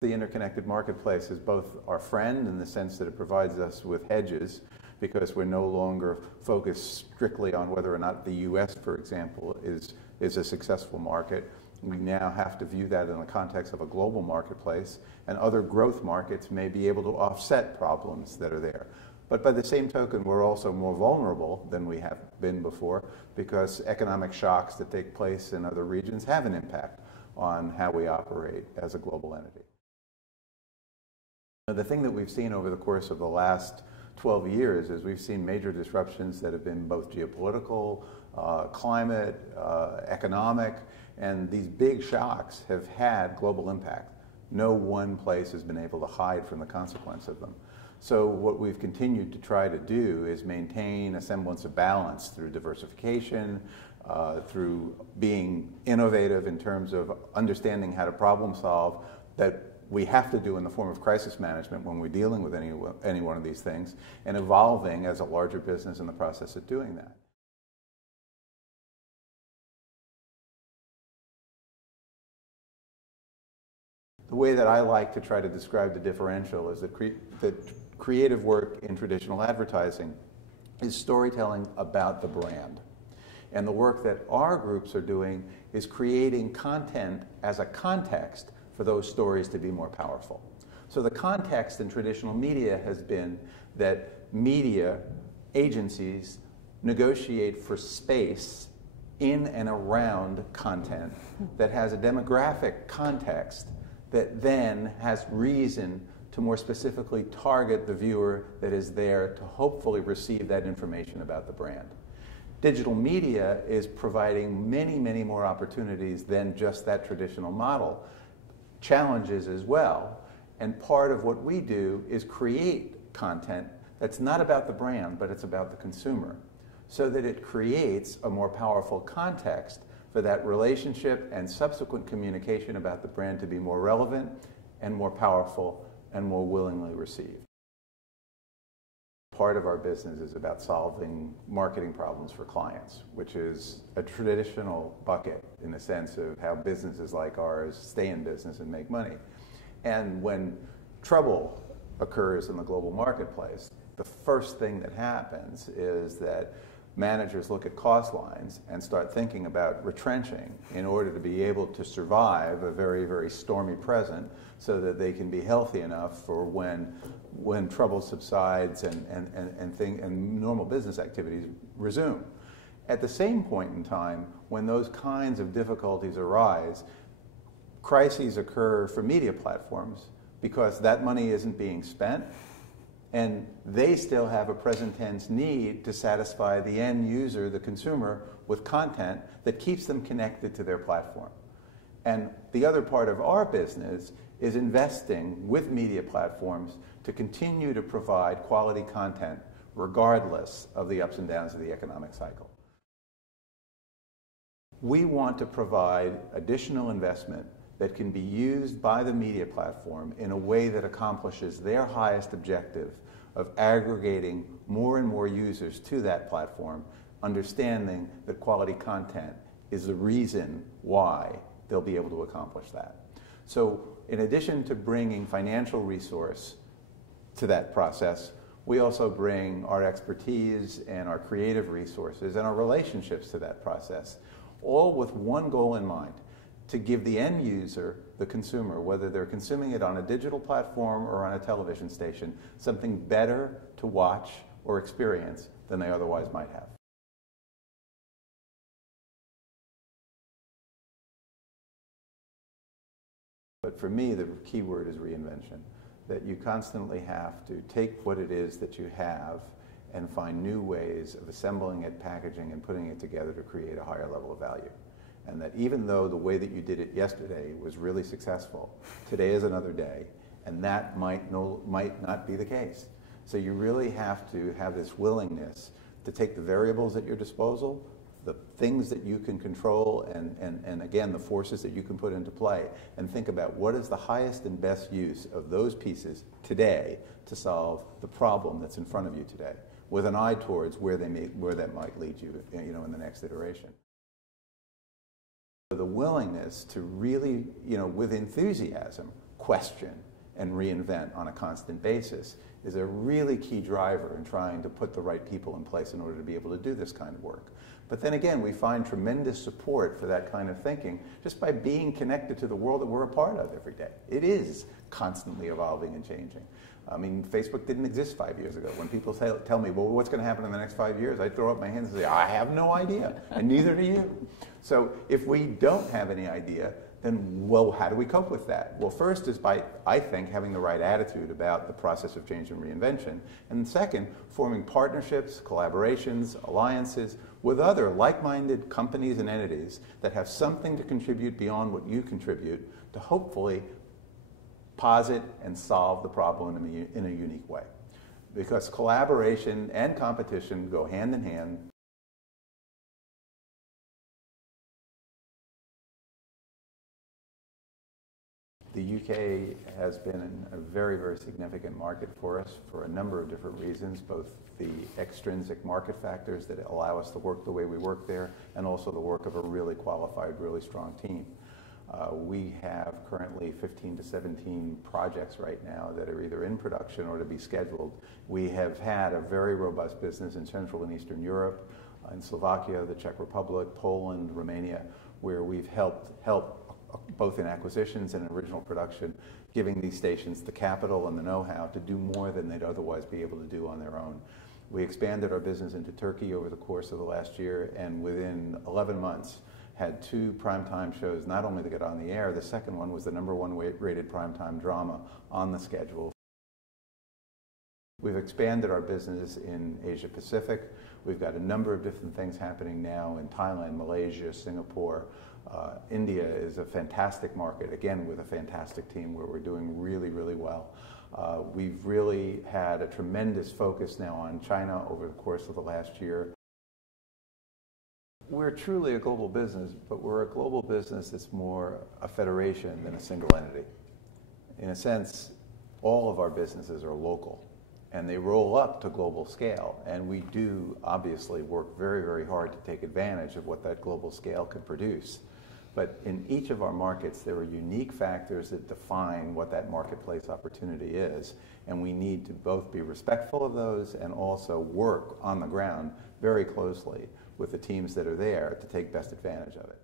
The interconnected marketplace is both our friend in the sense that it provides us with hedges, because we're no longer focused strictly on whether or not the US, for example, is a successful market. We now have to view that in the context of a global marketplace, and other growth markets may be able to offset problems that are there. But by the same token, we're also more vulnerable than we have been before, because economic shocks that take place in other regions have an impact on how we operate as a global entity. The thing that we've seen over the course of the last 12 years is we've seen major disruptions that have been both geopolitical, climate, economic, and these big shocks have had global impact. No one place has been able to hide from the consequence of them. So what we've continued to try to do is maintain a semblance of balance through diversification, through being innovative in terms of understanding how to problem solve that we have to do in the form of crisis management when we're dealing with any one of these things, and evolving as a larger business in the process of doing that. The way that I like to try to describe the differential is that creative work in traditional advertising is storytelling about the brand. And the work that our groups are doing is creating content as a context for those stories to be more powerful. So the context in traditional media has been that media agencies negotiate for space in and around content that has a demographic context that then has reason to more specifically target the viewer that is there to hopefully receive that information about the brand. Digital media is providing many, many more opportunities than just that traditional model. Challenges as well, and part of what we do is create content that's not about the brand, but it's about the consumer, so that it creates a more powerful context for that relationship and subsequent communication about the brand to be more relevant and more powerful and more willingly received. Part of our business is about solving marketing problems for clients, which is a traditional bucket in the sense of how businesses like ours stay in business and make money. And when trouble occurs in the global marketplace, the first thing that happens is that managers look at cost lines and start thinking about retrenching in order to be able to survive a very, very stormy present, so that they can be healthy enough for when trouble subsides and normal business activities resume. At the same point in time, when those kinds of difficulties arise, crises occur for media platforms because that money isn't being spent, and they still have a present tense need to satisfy the end user, the consumer, with content that keeps them connected to their platform. And the other part of our business is investing with media platforms to continue to provide quality content regardless of the ups and downs of the economic cycle. We want to provide additional investment that can be used by the media platform in a way that accomplishes their highest objective of aggregating more and more users to that platform, understanding that quality content is the reason why they'll be able to accomplish that. So in addition to bringing financial resource to that process, we also bring our expertise and our creative resources and our relationships to that process, all with one goal in mind: to give the end user, the consumer, whether they're consuming it on a digital platform or on a television station, something better to watch or experience than they otherwise might have. But for me, the key word is reinvention, that you constantly have to take what it is that you have and find new ways of assembling it, packaging, and putting it together to create a higher level of value. And that even though the way that you did it yesterday was really successful, today is another day, and that might not be the case. So you really have to have this willingness to take the variables at your disposal, the things that you can control, and again, the forces that you can put into play, and think about what is the highest and best use of those pieces today to solve the problem that's in front of you today, with an eye towards where that might lead you, in the next iteration. The willingness to really, with enthusiasm, question and reinvent on a constant basis is a really key driver in trying to put the right people in place in order to be able to do this kind of work. But then again, we find tremendous support for that kind of thinking just by being connected to the world that we're a part of every day. It is constantly evolving and changing. I mean, Facebook didn't exist 5 years ago. When people tell me, well, what's going to happen in the next 5 years? I throw up my hands and say, I have no idea, and neither do you. So if we don't have any idea, then, well, how do we cope with that? Well, first is by, I think, having the right attitude about the process of change and reinvention. And second, forming partnerships, collaborations, alliances with other like-minded companies and entities that have something to contribute beyond what you contribute to hopefully posit and solve the problem in a unique way. Because collaboration and competition go hand in hand. The UK has been a very, very significant market for us for a number of different reasons, both the extrinsic market factors that allow us to work the way we work there, and also the work of a really qualified, really strong team. We have currently 15 to 17 projects right now that are either in production or to be scheduled. We have had a very robust business in Central and Eastern Europe, in Slovakia, the Czech Republic, Poland, Romania, where we've helped both in acquisitions and in original production, giving these stations the capital and the know-how to do more than they'd otherwise be able to do on their own. We expanded our business into Turkey over the course of the last year, and within 11 months had 2 primetime shows not only to get on the air, the second one was the #1 rated primetime drama on the schedule. We've expanded our business in Asia Pacific. We've got a number of different things happening now in Thailand, Malaysia, Singapore. India is a fantastic market, again with a fantastic team where we're doing really, really well. We've really had a tremendous focus now on China over the course of the last year. We're truly a global business, but we're a global business that's more a federation than a single entity. In a sense, all of our businesses are local, and they roll up to global scale, and we do obviously work very, very hard to take advantage of what that global scale can produce. But in each of our markets, there are unique factors that define what that marketplace opportunity is, and we need to both be respectful of those and also work on the ground very closely with the teams that are there to take best advantage of it.